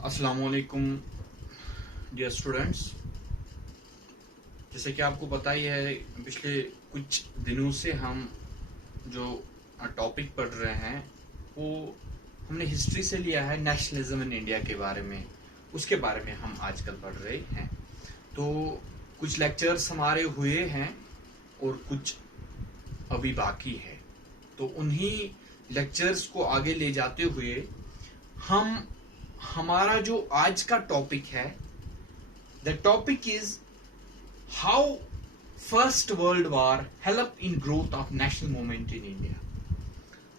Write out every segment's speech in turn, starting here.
अस्सलामुअलैकुम dear students. जैसे कि आपको पता ही है, पिछले कुछ दिनों से हम जो टॉपिक पढ़ रहे हैं वो हमने हिस्ट्री से लिया है। नेशनलिज्म इन इंडिया के बारे में, उसके बारे में हम आजकल पढ़ रहे हैं। तो कुछ लेक्चर्स हमारे हुए हैं और कुछ अभी बाकी है। तो उन्हीं लेक्चर्स को आगे ले जाते हुए हमारा जो आज का टॉपिक है, the topic is how first world war help in growth of national movement in India.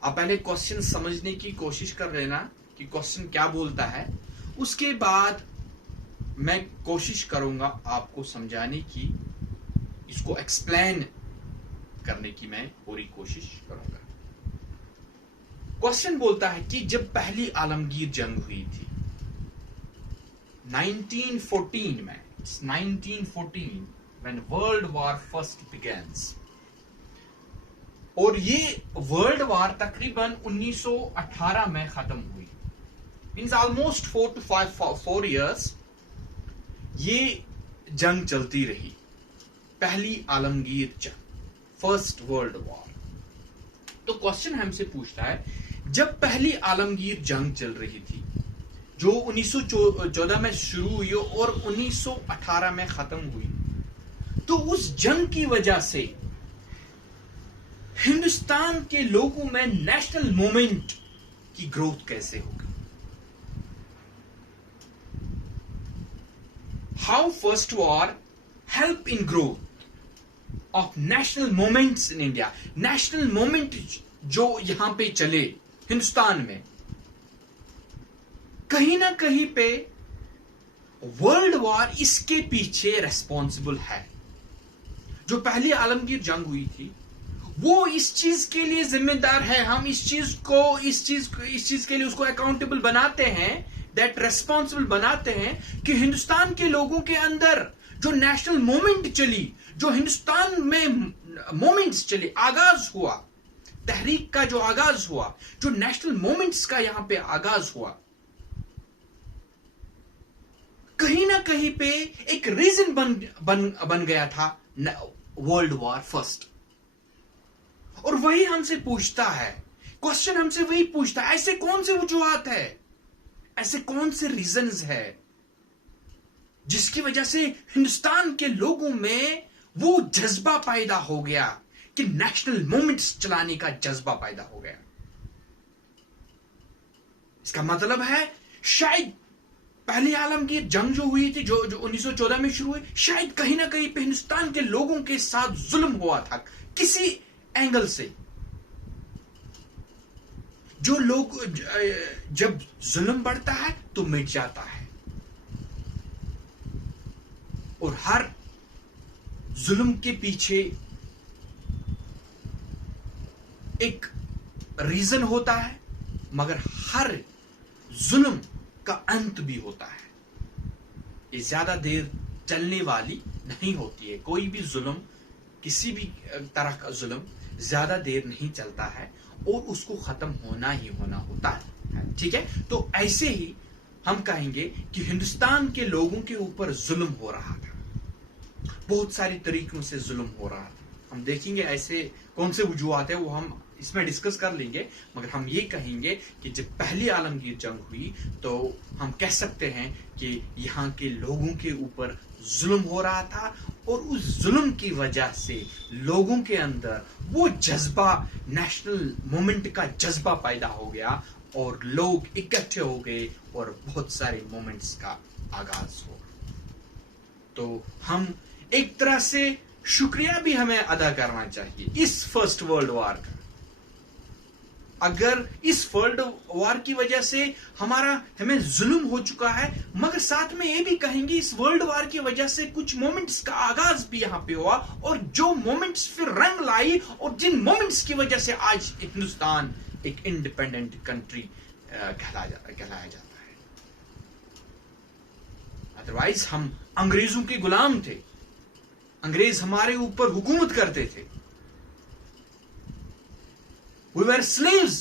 आप पहले क्वेश्चन समझने की कोशिश कर लेना कि क्वेश्चन क्या बोलता है, उसके बाद मैं कोशिश करूंगा आपको समझाने की, इसको एक्सप्लेन करने की मैं पूरी कोशिश करूंगा। क्वेश्चन बोलता है कि जब पहली आलमगीर जंग हुई थी 1914 में, 1914 when world war first begins, और ये वर्ल्ड वार तकरीबन 1918 में खत्म हुई। मींस ऑलमोस्ट 4 to 4 years ये जंग चलती रही, पहली आलमगीर जंग, फर्स्ट वर्ल्ड वॉर। तो क्वेश्चन हमसे पूछता है, जब पहली आलमगीर जंग चल रही थी जो 1914 में शुरू हुई और 1918 में खत्म हुई, तो उस जंग की वजह से हिंदुस्तान के लोगों में नेशनल मूवमेंट की ग्रोथ कैसे होगी। How first war help in growth of national movements in India. National movement जो यहां पे चले हिंदुस्तान में, कहीं ना कहीं पे वर्ल्ड वॉर इसके पीछे रेस्पॉन्सिबल है। जो पहली आलमगीर जंग हुई थी वो इस चीज के लिए जिम्मेदार है। हम इस चीज के लिए उसको अकाउंटेबल बनाते हैं, दैट रेस्पॉन्सिबल बनाते हैं कि हिंदुस्तान के लोगों के अंदर जो नेशनल मूवमेंट चली, जो हिंदुस्तान में मूवमेंट्स चले, आगाज हुआ, तहरीक का जो आगाज हुआ, जो नेशनल मूवमेंट्स का यहां पे आगाज हुआ, कहीं ना कहीं पे एक रीजन बन गया था वर्ल्ड वॉर फर्स्ट। और वही हमसे पूछता है, क्वेश्चन हमसे वही पूछता है, ऐसे कौन से वजूहात है, ऐसे कौन से रीजंस है जिसकी वजह से हिंदुस्तान के लोगों में वो जज्बा पैदा हो गया कि नेशनल मूवमेंट्स चलाने का जज्बा पैदा हो गया। इसका मतलब है शायद पहली आलमगीर जंग जो हुई थी, जो 1914 में शुरू हुई, शायद कहीं ना कहीं पे हिंदुस्तान के लोगों के साथ जुल्म हुआ था किसी एंगल से। जो लोग, जब जुल्म बढ़ता है तो मिट जाता है, और हर जुल्म के पीछे एक रीजन होता है, मगर हर जुल्म का अंत भी होता है। ये ज्यादा देर चलने वाली नहीं होती है। कोई भी जुल्म, किसी भी तरह का जुल्म ज्यादा देर नहीं चलता है और उसको खत्म होना ही होना होता है। ठीक है, तो ऐसे ही हम कहेंगे कि हिंदुस्तान के लोगों के ऊपर जुल्म हो रहा था, बहुत सारी तरीकों से जुल्म हो रहा था। हम देखेंगे ऐसे कौन से वजूहात है, वो हम इसमें डिस्कस कर लेंगे। मगर हम ये कहेंगे कि जब पहली आलमगीर जंग हुई तो हम कह सकते हैं कि यहाँ के लोगों के ऊपर जुल्म हो रहा था, और उस जुल्म की वजह से लोगों के अंदर वो जज्बा, नेशनल मूवमेंट का जज्बा पैदा हो गया, और लोग इकट्ठे हो गए और बहुत सारे मूवमेंट्स का आगाज हो। तो हम एक तरह से शुक्रिया भी हमें अदा करना चाहिए इस फर्स्ट वर्ल्ड वॉर का। अगर इस वर्ल्ड वॉर की वजह से हमें जुल्म हो चुका है, मगर साथ में ये भी कहेंगे इस वर्ल्ड वॉर की वजह से कुछ मोमेंट्स का आगाज भी यहां पे हुआ, और जो मोमेंट्स फिर रंग लाई, और जिन मोमेंट्स की वजह से आज हिंदुस्तान एक इंडिपेंडेंट कंट्री कहलाया जाता है। अदरवाइज हम अंग्रेजों के गुलाम थे, अंग्रेज हमारे ऊपर हुकूमत करते थे। We were slaves